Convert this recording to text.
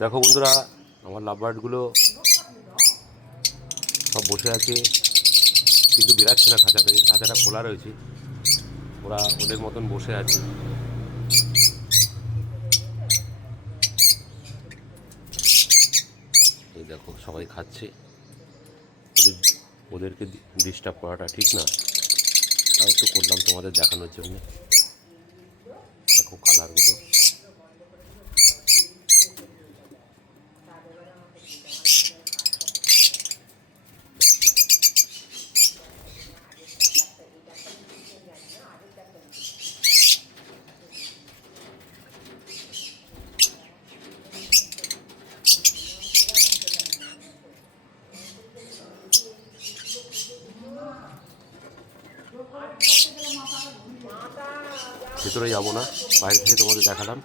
দেখো বন্ধুরা, আমার লাভবার্ডগুলো সব বসে আছে, কিন্তু বেরাচ্ছে না খাঁচা থেকে। খাঁচাটা খোলা রয়েছে, ওরা ওদের মতন বসে আছে। এই দেখো সবাই খাচ্ছে। ওদেরকে ডিস্টার্ব করাটা ঠিক না, তাও তো করলাম তোমাদের দেখানোর জন্য। দেখো কালারগুলো। ভেতরে যাবো না, বাইরে থেকে তোমাদের দেখালাম।